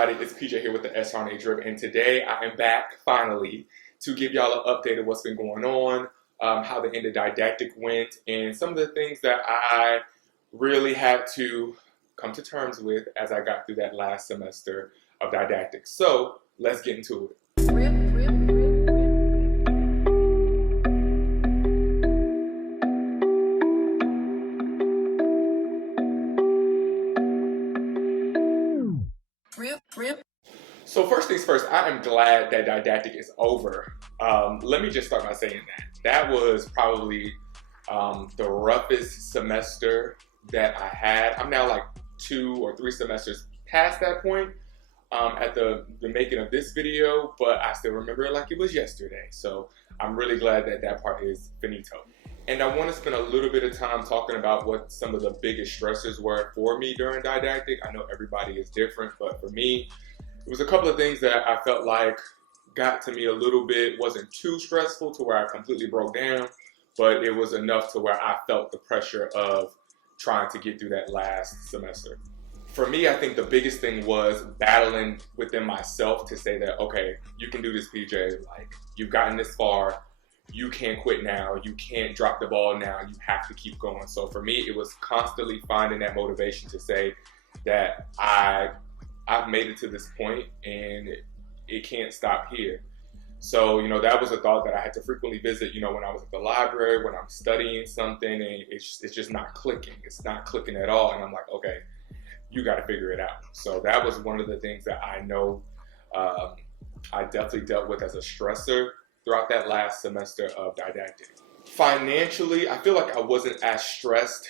everybody, it's PJ here with the SRNA drip, and today I am back finally to give y'all an update of what's been going on, how the end of didactic went, and some of the things that I really had to come to terms with as I got through that last semester of didactic. So let's get into it. So first things first, I am glad that didactic is over. Let me just start by saying that was probably the roughest semester that I had. I'm now like 2 or 3 semesters past that point at the making of this video, but I still remember it like it was yesterday. So I'm really glad that that part is finito. And I want to spend a little bit of time talking about what some of the biggest stressors were for me during didactic. I know everybody is different, but for me, it was a couple of things that I felt like got to me a little bit, wasn't too stressful to where I completely broke down, but it was enough to where I felt the pressure of trying to get through that last semester. For me, I think the biggest thing was battling within myself to say that, okay, you can do this, PJ, like you've gotten this far, you can't quit now, you can't drop the ball now, you have to keep going. So for me, it was constantly finding that motivation to say that I've made it to this point and it can't stop here. So, you know, that was a thought that I had to frequently visit, you know, when I was at the library, when I'm studying something and it's just not clicking. It's not clicking at all. And I'm like, okay, you got to figure it out. So that was one of the things that I know I definitely dealt with as a stressor throughout that last semester of didactic. Financially, I feel like I wasn't as stressed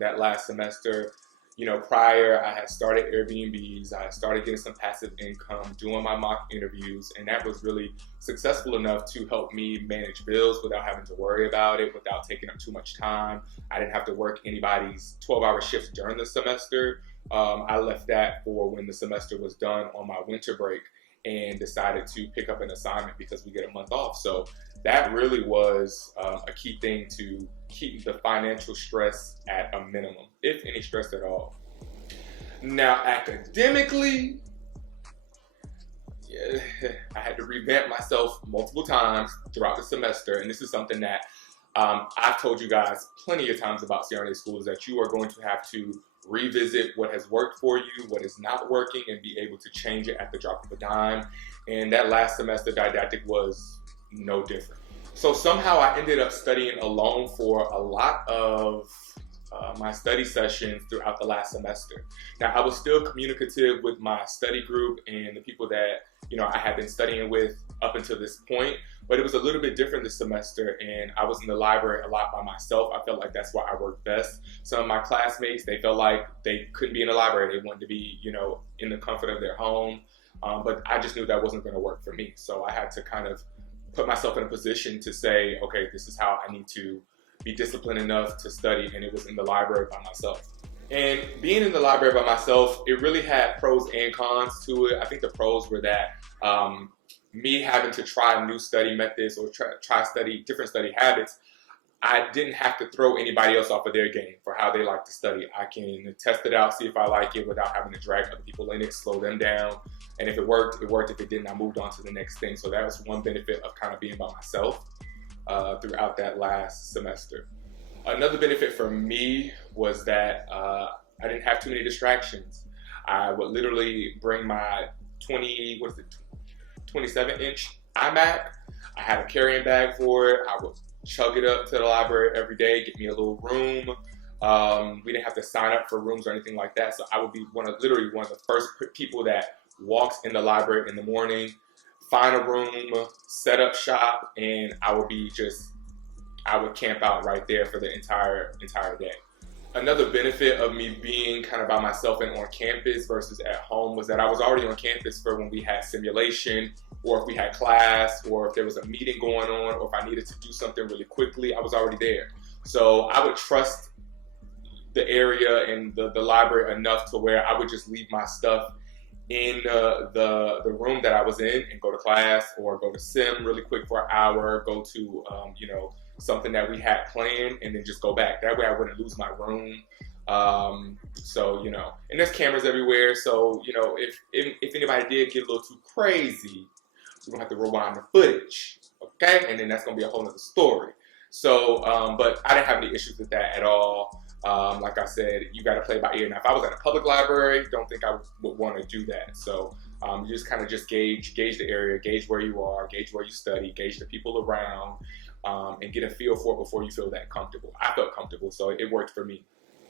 that last semester. You know, prior, I had started Airbnbs, I had started getting some passive income, doing my mock interviews, and that was really successful enough to help me manage bills without having to worry about it, without taking up too much time. I didn't have to work anybody's 12-hour shifts during the semester. I left that for when the semester was done on my winter break and decided to pick up an assignment because we get a month off. So that really was a key thing to keep the financial stress at a minimum, if any stress at all. Now, academically, yeah, I had to revamp myself multiple times throughout the semester, and this is something that I've told you guys plenty of times about CRNA schools, that you are going to have to revisit what has worked for you, what is not working, and be able to change it at the drop of a dime. And that last semester didactic was no different. So somehow I ended up studying alone for a lot of my study sessions throughout the last semester. Now, I was still communicative with my study group and the people that, you know, I had been studying with up until this point, but it was a little bit different this semester, and I was in the library a lot by myself. I felt like that's where I worked best. Some of my classmates, they felt like they couldn't be in the library. They wanted to be, you know, in the comfort of their home, but I just knew that wasn't going to work for me. So I had to kind of put myself in a position to say, okay, this is how I need to be disciplined enough to study, and it was in the library by myself. And being in the library by myself, it really had pros and cons to it. I think the pros were that me having to try new study methods or try different study habits, I didn't have to throw anybody else off of their game for how they like to study. I can test it out, see if I like it without having to drag other people in it, slow them down. And if it worked, it worked. If it didn't, I moved on to the next thing. So that was one benefit of kind of being by myself throughout that last semester. Another benefit for me was that I didn't have too many distractions. I would literally bring my 27-inch iMac. I had a carrying bag for it. I would chug it up to the library every day, get me a little room. We didn't have to sign up for rooms or anything like that. So I would be literally one of the first people that walks in the library in the morning, find a room, set up shop, and I would camp out right there for the entire day. Another benefit of me being kind of by myself and on campus versus at home was that I was already on campus for when we had simulation, or if we had class, or if there was a meeting going on, or if I needed to do something really quickly, I was already there. So I would trust the area and the library enough to where I would just leave my stuff in the room that I was in and go to class or go to sim really quick for an hour, go to you know, something that we had planned, and then just go back. That way I wouldn't lose my room. So, and there's cameras everywhere. So, if anybody did get a little too crazy, we're gonna have to rewind the footage, okay? And then that's gonna be a whole nother story. So, but I didn't have any issues with that at all. Like I said, you got to play by ear. Now, if I was at a public library, don't think I would want to do that. So, you just kind of gauge the area, gauge where you are, gauge where you study, gauge the people around, and get a feel for it before you feel that comfortable. I felt comfortable, so it worked for me.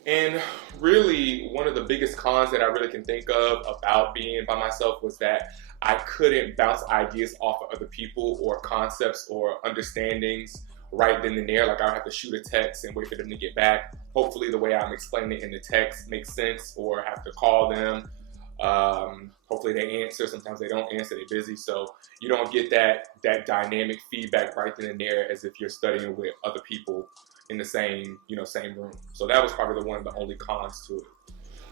And really, one of the biggest cons that I really can think of about being by myself was that I couldn't bounce ideas off of other people or concepts or understandings right then and there. Like, I would have to shoot a text and wait for them to get back. Hopefully the way I'm explaining it in the text makes sense, or have to call them. Hopefully they answer. Sometimes they don't answer, they're busy. So you don't get that dynamic feedback right then and there as if you're studying with other people in the same room. So that was probably one of the only cons to it.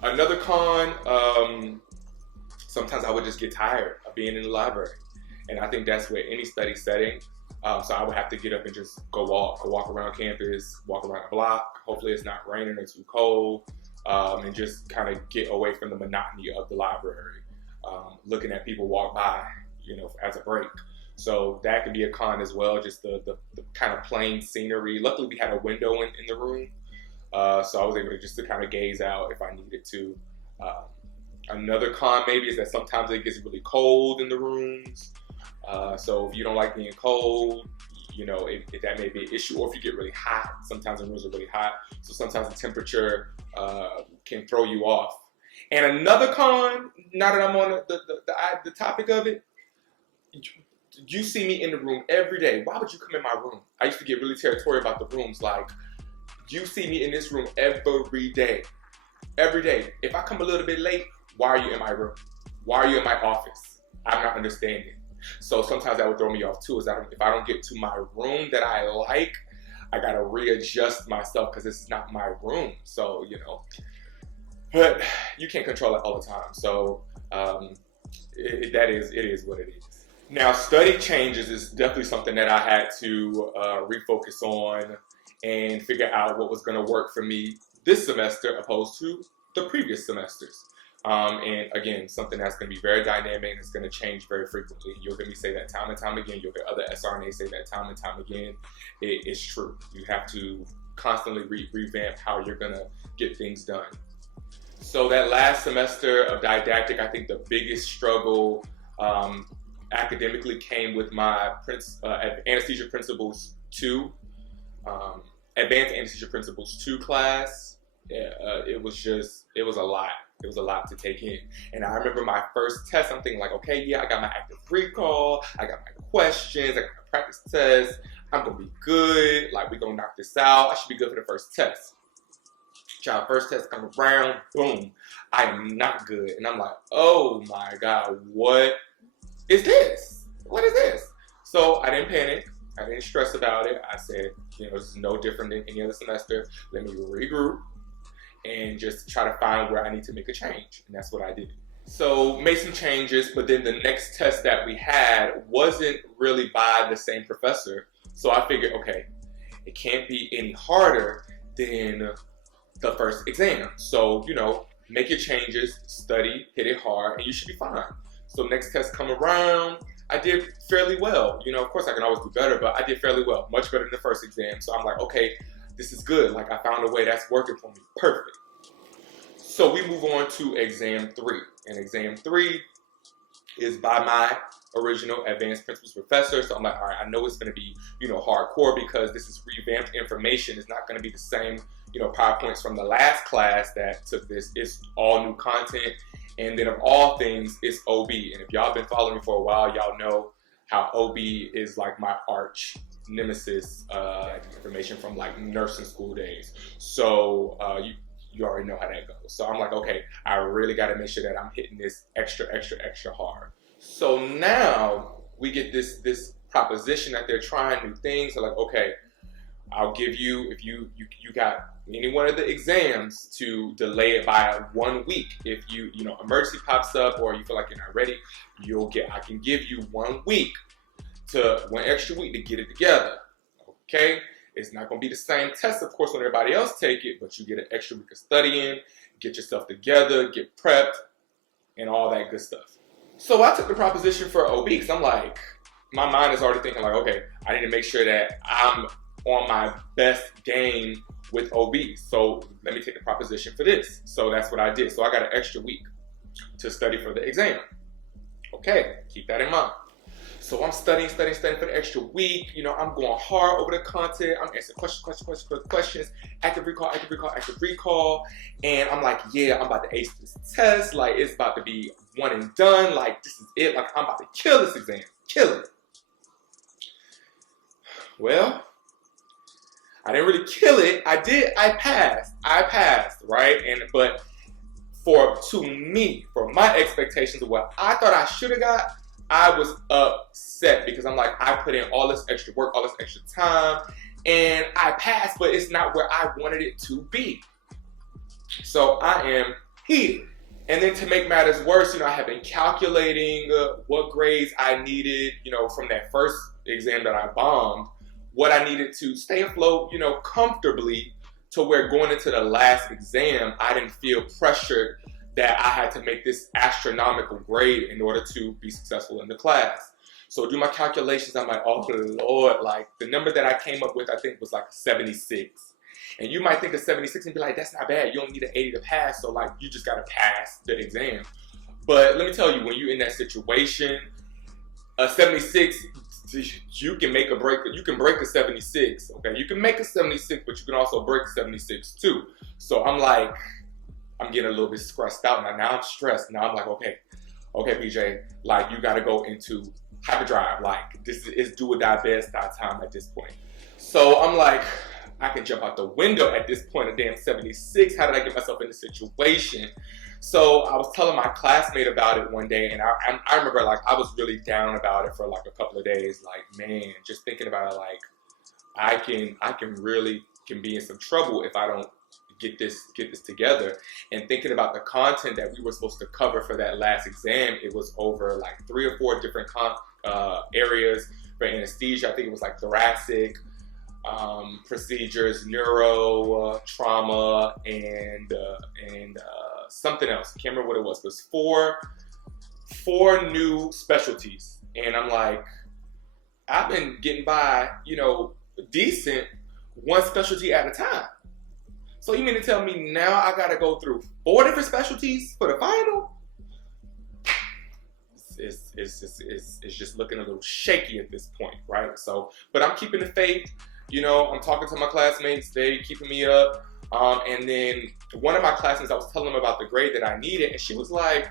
Another con, sometimes I would just get tired of being in the library. And I think that's with any study setting. So I would have to get up and just go walk around campus, walk around the block. Hopefully it's not raining or too cold, and just kind of get away from the monotony of the library, looking at people walk by, as a break. So that could be a con as well, just the kind of plain scenery. Luckily we had a window in the room, so I was able to just to kind of gaze out if I needed to. Another con maybe is that sometimes it gets really cold in the rooms. So if you don't like being cold, that may be an issue. Or if you get really hot, sometimes the rooms are really hot. So sometimes the temperature can throw you off. And another con, now that I'm on the topic of it, you see me in the room every day. Why would you come in my room? I used to get really territorial about the rooms. Like, you see me in this room every day. Every day. If I come a little bit late, why are you in my room? Why are you in my office? I'm not understanding. So sometimes that would throw me off too, is that if I don't get to my room that I like, I gotta readjust myself because it's not my room. So, but you can't control it all the time. So it is what it is. Now, study changes is definitely something that I had to refocus on and figure out what was gonna work for me this semester opposed to the previous semesters. And again, something that's going to be very dynamic and it's going to change very frequently. You'll hear me say that time and time again. You'll hear other SRNAs say that time and time again. It's true. You have to constantly revamp how you're going to get things done. So that last semester of didactic, I think the biggest struggle academically came with my Anesthesia Principles 2, Advanced Anesthesia Principles 2 class. It was a lot. It was a lot to take in. And I remember my first test, I'm thinking like, okay, yeah, I got my active recall, I got my questions, I got my practice test, I'm gonna be good, like we're gonna knock this out, I should be good for the first test. Child, first test come around, boom, I am not good. And I'm like, oh my God, what is this? What is this? So I didn't panic, I didn't stress about it. I said, this is no different than any other semester. Let me regroup and just try to find where I need to make a change. And that's what I did. So made some changes, but then the next test that we had wasn't really by the same professor. So I figured, okay, it can't be any harder than the first exam. So, make your changes, study, hit it hard, and you should be fine. So next test come around, I did fairly well. Of course I can always do better, but I did fairly well, much better than the first exam. So I'm like, okay, this is good. Like, I found a way that's working for me. Perfect. So we move on to exam 3. And exam 3 is by my original advanced principles professor. So I'm like, all right, I know it's going to be, hardcore because this is revamped information. It's not going to be the same, PowerPoints from the last class that took this. It's all new content. And then of all things, it's OB. And if y'all been following me for a while, y'all know how OB is like my arch nemesis information from like nursing school days. So you already know how that goes. So I'm like, okay, I really got to make sure that I'm hitting this extra hard. So now we get this proposition that they're trying new things. So like, okay, I'll give you, if you got any one of the exams, to delay it by 1 week. If emergency pops up or you feel like you're not ready, I can give you 1 week, 1 extra week to get it together. Okay? It's not going to be the same test, of course, when everybody else take it, but you get an extra week of studying, get yourself together, get prepped, and all that good stuff. So I took the proposition for OB because I'm like, my mind is already thinking like, okay, I need to make sure that I'm on my best game with OB. So let me take the proposition for this. So that's what I did. So I got an extra week to study for the exam. Okay, keep that in mind. So I'm studying for the extra week. You know, I'm going hard over the content. I'm answering questions, active recall. And I'm like, yeah, I'm about to ace this test. Like, it's about to be one and done. Like, this is it. Like, I'm about to kill this exam. Kill it. Well, I didn't really kill it. I passed, right? But to me, for my expectations of what I thought I should have got, I was upset because I'm like, I put in all this extra work, all this extra time, and I passed, but it's not where I wanted it to be. So I am heated. And then to make matters worse, you know, I have been calculating what grades I needed, you know, from that first exam that I bombed, what I needed to stay afloat, you know, comfortably, to where going into the last exam, I didn't feel pressured that I had to make this astronomical grade in order to be successful in the class. So do my calculations, I'm like, oh Lord, like the number that I came up with, I think was like 76. And you might think of 76 and be like, that's not bad. You don't need an 80 to pass. So like, you just got to pass the exam. But let me tell you, when you're in that situation, a 76, you can make a break. You can break a 76, okay? You can make a 76, but you can also break a 76 too. So I'm like, I'm getting a little bit stressed out now. Now I'm stressed. Now I'm like, okay, PJ, like you got to go into hyperdrive. Like this is do or die best time at this point. So I'm like, I can jump out the window at this point, a damn 76. How did I get myself in this situation? So I was telling my classmate about it one day, and I remember like I was really down about it for like a couple of days. Like, man, just thinking about it, like I can really be in some trouble if I don't get this together. And thinking about the content that we were supposed to cover for that last exam, it was over like 3 or 4 different areas for anesthesia. I think it was like thoracic, procedures, neuro, trauma, and something else. I can't remember what it was. It was four new specialties. And I'm like, I've been getting by, you know, decent, one specialty at a time. So you mean to tell me now I gotta go through 4 different specialties for the final? It's just looking a little shaky at this point, right? So, but I'm keeping the faith. You know, I'm talking to my classmates. They keeping me up. And then one of my classmates, I was telling them about the grade that I needed, and she was like,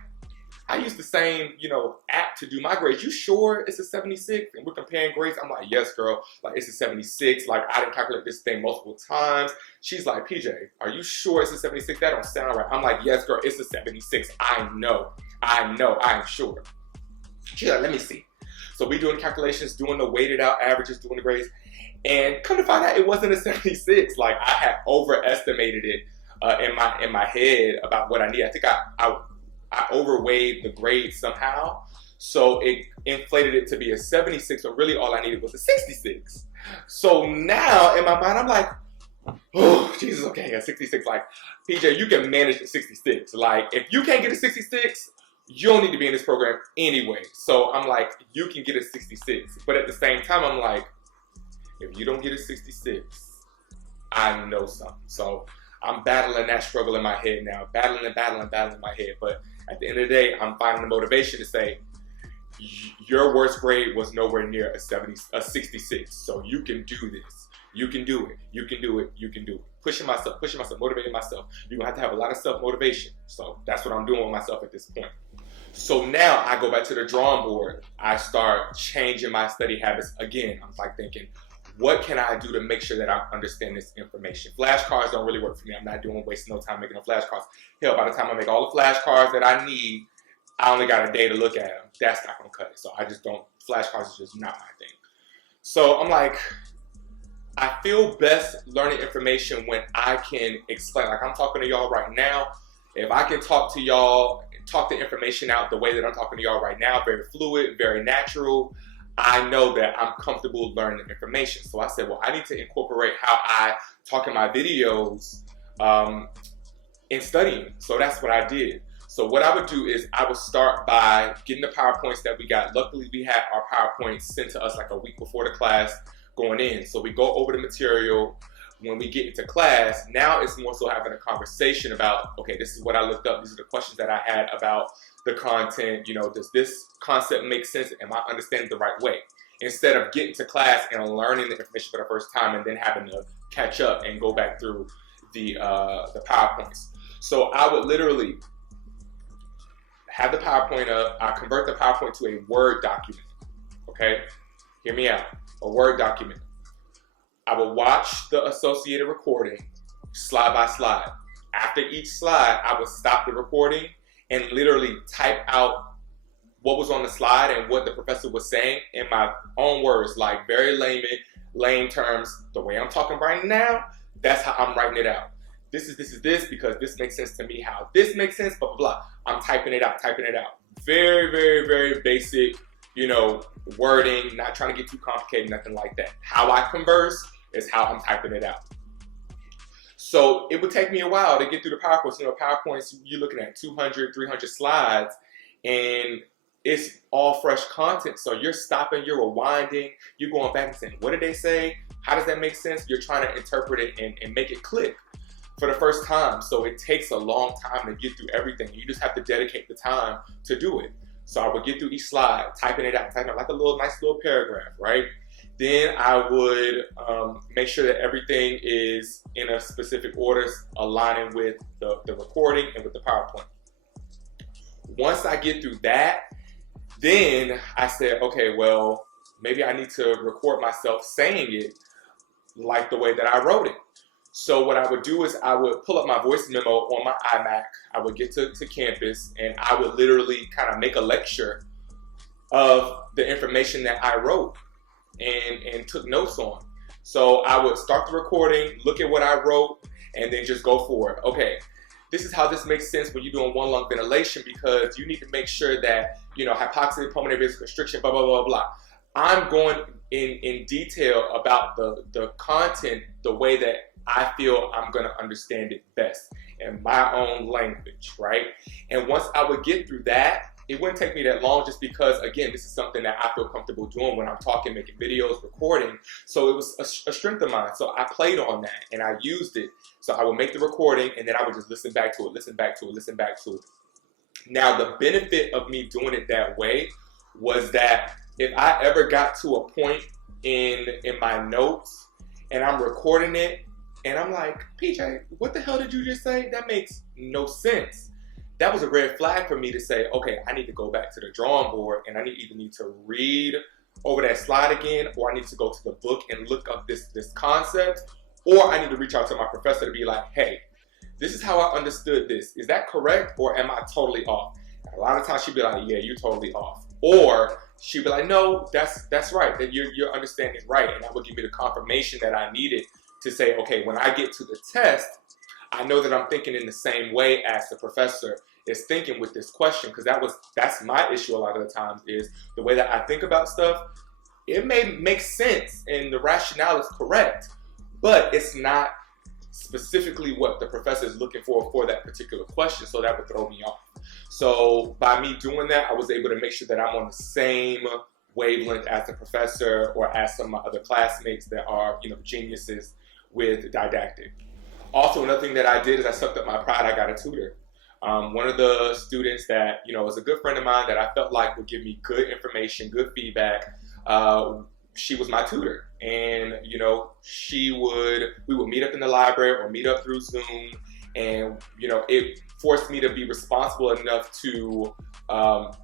I use the same, you know, app to do my grades. You sure it's a 76? And we're comparing grades. I'm like, yes, girl. Like, it's a 76. Like, I didn't calculate this thing multiple times. She's like, PJ, are you sure it's a 76? That don't sound right. I'm like, yes, girl, it's a 76. I know, I'm sure. She's like, let me see. So we doing calculations, doing the weighted out averages, doing the grades. And come to find out, it wasn't a 76. Like, I had overestimated it in my head about what I need. I think I overweighed the grade somehow, so it inflated it to be a 76, but really all I needed was a 66. So now in my mind, I'm like, oh, Jesus, okay, a 66. Like, PJ, you can manage a 66. Like, if you can't get a 66, you don't need to be in this program anyway. So I'm like, you can get a 66. But at the same time, I'm like, if you don't get a 66, I know something. So I'm battling that struggle in my head now, battling in my head. But at the end of the day, I'm finding the motivation to say, your worst grade was nowhere near a 66. So you can do this. You can do it. You can do it. You can do it. Pushing myself, motivating myself. You're going to have a lot of self-motivation. So that's what I'm doing with myself at this point. So now I go back to the drawing board. I start changing my study habits again. I'm like thinking, what can I do to make sure that I understand this information? Flashcards don't really work for me. I'm not wasting no time making no flashcards. Hell, by the time I make all the flashcards that I need, I only got a day to look at them. That's not going to cut it. So I just don't, flashcards is just not my thing. So I'm like, I feel best learning information when I can explain. Like I'm talking to y'all right now. If I can talk to y'all, talk the information out the way that I'm talking to y'all right now, very fluid, very natural, I know that I'm comfortable learning the information. So I said, well, I need to incorporate how I talk in my videos in studying. So that's what I did. So what I would do is I would start by getting the PowerPoints that we got. Luckily, we had our PowerPoints sent to us like a week before the class going in. So we go over the material. When we get into class, now it's more so having a conversation about, okay, this is what I looked up. These are the questions that I had about the content. You know, does this concept make sense? Am I understanding the right way? Instead of getting to class and learning the information for the first time and then having to catch up and go back through the PowerPoints. So I would literally have the PowerPoint up. I convert the PowerPoint to a Word document. Okay, hear me out. A Word document. I will watch the associated recording slide by slide. After each slide, I would stop the recording and literally type out what was on the slide and what the professor was saying in my own words, like very lame terms. The way I'm talking right now, that's how I'm writing it out. This is this because this makes sense to me, how this makes sense, blah, blah, blah. I'm typing it out. Very, very, very basic, you know, wording, not trying to get too complicated, nothing like that. How I converse is how I'm typing it out. So it would take me a while to get through the PowerPoints. You know, PowerPoints, you're looking at 200, 300 slides, and it's all fresh content. So you're stopping, you're rewinding, you're going back and saying, what did they say? How does that make sense? You're trying to interpret it and make it click for the first time. So it takes a long time to get through everything. You just have to dedicate the time to do it. So I would get through each slide, typing it out like a nice little paragraph, right? Then I would make sure that everything is in a specific order, aligning with the recording and with the PowerPoint. Once I get through that, then I said, okay, well, maybe I need to record myself saying it like the way that I wrote it. So what I would do is I would pull up my voice memo on my iMac. I would get to campus and I would literally kind of make a lecture of the information that I wrote and took notes on. So I would start the recording, look at what I wrote, and then just go for it. Okay, this is how this makes sense when you're doing one lung ventilation, because you need to make sure that, you know, hypoxic pulmonary vasoconstriction, blah, blah, blah, blah. I'm going in detail about the content the way that I feel I'm going to understand it best in my own language, right? And once I would get through that, it wouldn't take me that long, just because, again, this is something that I feel comfortable doing when I'm talking, making videos, recording. So it was a strength of mine. So I played on that and I used it. So I would make the recording and then I would just listen back to it. Now, the benefit of me doing it that way was that if I ever got to a point in my notes and I'm recording it and I'm like, PJ, what the hell did you just say? That makes no sense. That was a red flag for me to say, okay, I need to go back to the drawing board and I either need to read over that slide again, or I need to go to the book and look up this concept, or I need to reach out to my professor to be like, hey, this is how I understood this. Is that correct, or am I totally off? And a lot of times she'd be like, yeah, you're totally off. Or she'd be like, no, that's right, that you're understanding right. And that would give me the confirmation that I needed to say, okay, when I get to the test, I know that I'm thinking in the same way as the professor is thinking with this question, because that's my issue a lot of the times, is the way that I think about stuff. It may make sense and the rationale is correct, but it's not specifically what the professor is looking for that particular question, so that would throw me off. So by me doing that, I was able to make sure that I'm on the same wavelength as the professor or as some of my other classmates that are, you know, geniuses with didactic. Also, another thing that I did is I sucked up my pride. I got a tutor. One of the students that, you know, was a good friend of mine that I felt like would give me good information, good feedback. She was my tutor, and, you know, we would meet up in the library or meet up through Zoom, and, you know, it forced me to be responsible enough to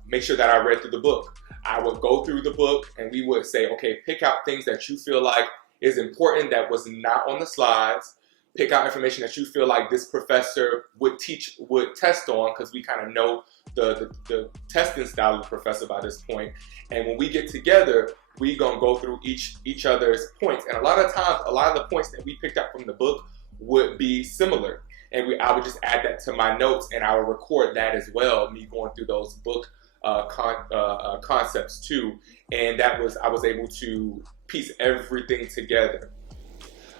make sure that I read through the book. I would go through the book and we would say, okay, pick out things that you feel like is important that was not on the slides. Pick out information that you feel like this professor would test on, because we kind of know the testing style of the professor by this point. And when we get together, we gonna go through each other's points. And a lot of times, a lot of the points that we picked up from the book would be similar. And I would just add that to my notes, and I would record that as well, me going through those book concepts too, and I was able to piece everything together.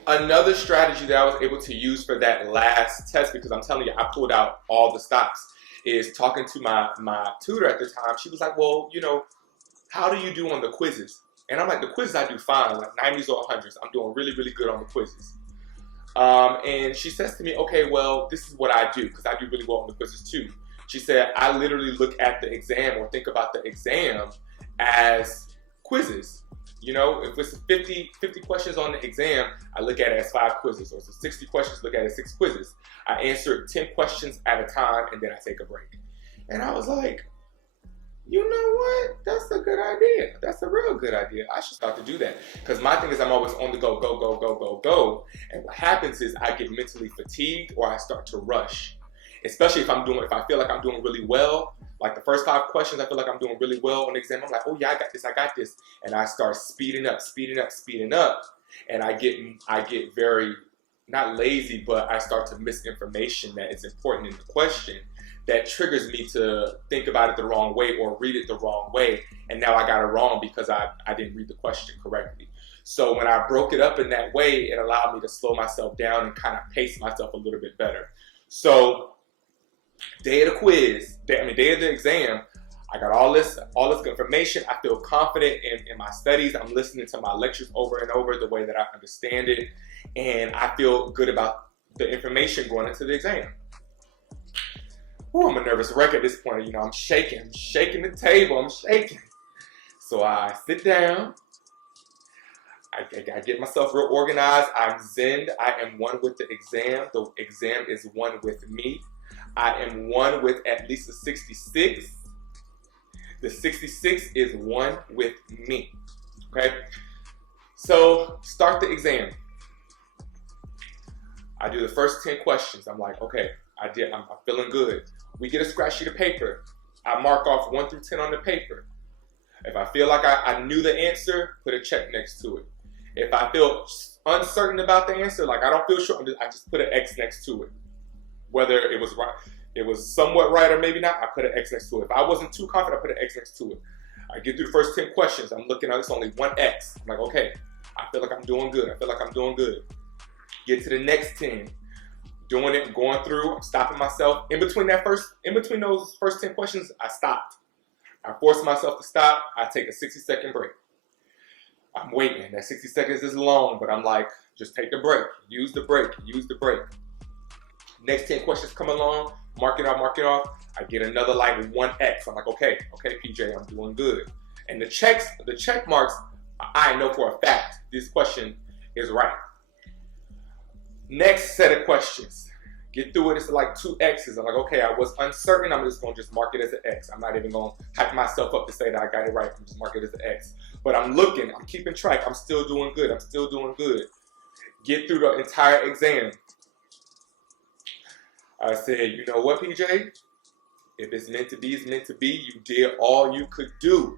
Another strategy that I was able to use for that last test, because I'm telling you, I pulled out all the stops, is talking to my tutor at the time. She was like, well, you know, how do you do on the quizzes? And I'm like, the quizzes I do fine, like 90s or 100s. I'm doing really, really good on the quizzes. And she says to me, okay, well, this is what I do, because I do really well on the quizzes too. She said, I literally look at the exam or think about the exam as quizzes. You know, if it's 50 questions on the exam, I look at it as 5 quizzes. Or if it's 60 questions, look at it as 6 quizzes. I answer 10 questions at a time, and then I take a break. And I was like, you know what? That's a good idea. That's a real good idea. I should start to do that. Because my thing is I'm always on the go, go, go, go, go, go. And what happens is I get mentally fatigued or I start to rush. Especially if I feel like I'm doing really well. Like the first 5 questions, I feel like I'm doing really well on the exam. I'm like, oh yeah, I got this. And I start speeding up. And I get very, not lazy, but I start to miss information that is important in the question that triggers me to think about it the wrong way or read it the wrong way. And now I got it wrong because I didn't read the question correctly. So when I broke it up in that way, it allowed me to slow myself down and kind of pace myself a little bit better. So day of the quiz, day of the exam, I got all this information. I feel confident in my studies. I'm listening to my lectures over and over the way that I understand it. And I feel good about the information going into the exam. Ooh, I'm a nervous wreck at this point. You know, I'm shaking the table, I'm shaking. So I sit down, I get myself real organized. I'm zened. I am one with the exam. The exam is one with me. I am one with at least a 66. The 66 is one with me. Okay? So start the exam. I do the first 10 questions. I'm like, okay, I'm feeling good. We get a scratch sheet of paper. I mark off 1 through 10 on the paper. If I feel like I knew the answer, put a check next to it. If I feel uncertain about the answer, like I don't feel sure, I just put an X next to it. Whether it was right, it was somewhat right or maybe not, I put an X next to it. If I wasn't too confident, I put an X next to it. I get through the first 10 questions. I'm looking at this, only 1 X. I'm like, okay, I feel like I'm doing good. Get to the next 10. Doing it, going through, I'm stopping myself. In between those first 10 questions, I stopped. I forced myself to stop. I take a 60-second break. I'm waiting. That 60 seconds is long, but I'm like, just take the break. Use the break. Next 10 questions come along, mark it off. I get another like 1X. I'm like, okay, PJ, I'm doing good. And the check marks, I know for a fact this question is right. Next set of questions. Get through it, it's like 2 X's. I'm like, okay, I was uncertain. I'm just gonna mark it as an X. I'm not even gonna hype myself up to say that I got it right. I'm just mark it as an X. But I'm looking, I'm keeping track. I'm still doing good. Get through the entire exam. I said, you know what, PJ? If it's meant to be, it's meant to be. You did all you could do.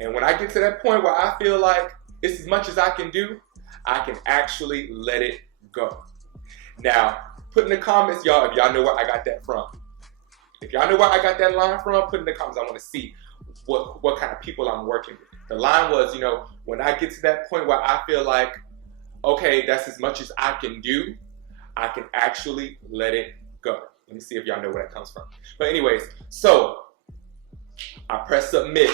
And when I get to that point where I feel like it's as much as I can do, I can actually let it go. Now, put in the comments, y'all, if y'all know where I got that from. If y'all know where I got that line from, put in the comments. I want to see what kind of people I'm working with. The line was, you know, when I get to that point where I feel like, okay, that's as much as I can do, I can actually let it go. Let me see if y'all know where that comes from. But anyways, so I press submit.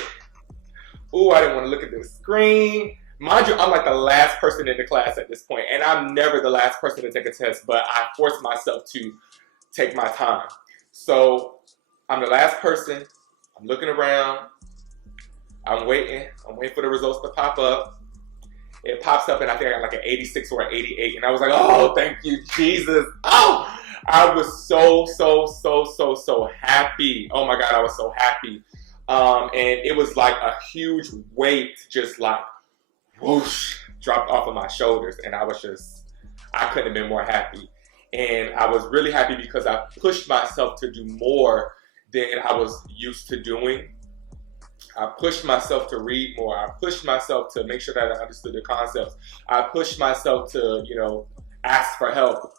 Ooh, I didn't want to look at the screen. Mind you, I'm like the last person in the class at this point, and I'm never the last person to take a test, but I force myself to take my time. So I'm the last person. I'm looking around. I'm waiting for the results to pop up. It pops up and I think I got like an 86 or an 88. And I was like, oh, thank you, Jesus. Oh, I was so happy. Oh my God, I was so happy. And it was like a huge weight just like whoosh, dropped off of my shoulders. And I couldn't have been more happy. And I was really happy because I pushed myself to do more than I was used to doing. I pushed myself to read more. I pushed myself to make sure that I understood the concepts. I pushed myself to, you know, ask for help.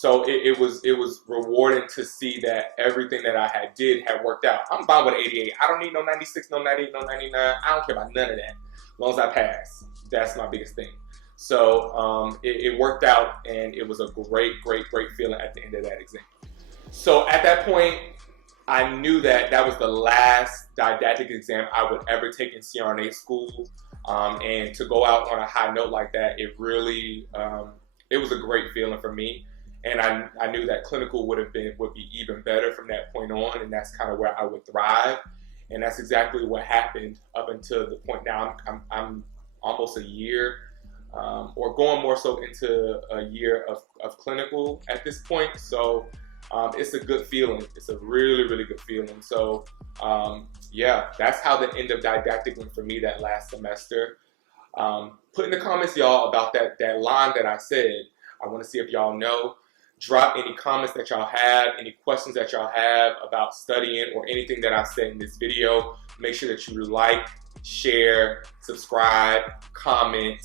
So it was rewarding to see that everything that I had worked out. I'm fine with 88. I don't need no 96, no 98, no 99. I don't care about none of that. As long as I pass, that's my biggest thing. So it worked out, and it was a great feeling at the end of that exam. So at that point, I knew that that was the last didactic exam I would ever take in CRNA school. And to go out on a high note like that, it really, it was a great feeling for me. And I knew that clinical would be even better from that point on, and that's kind of where I would thrive. And that's exactly what happened up until the point now. I'm almost a year, or going more so into a year of clinical at this point. So it's a good feeling. It's a really good feeling. So yeah, that's how the end of didactic went for me that last semester. Put in the comments, y'all, about that line that I said. I want to see if y'all know. Drop any comments that y'all have, any questions that y'all have about studying or anything that I've said in this video. Make sure that you like, share, subscribe, comment.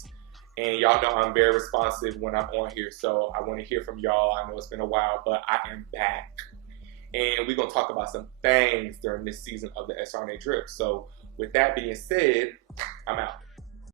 And y'all know I'm very responsive when I'm on here, so I want to hear from y'all. I know it's been a while, but I am back. And we're going to talk about some things during this season of the SRNA Drip. So with that being said, I'm out.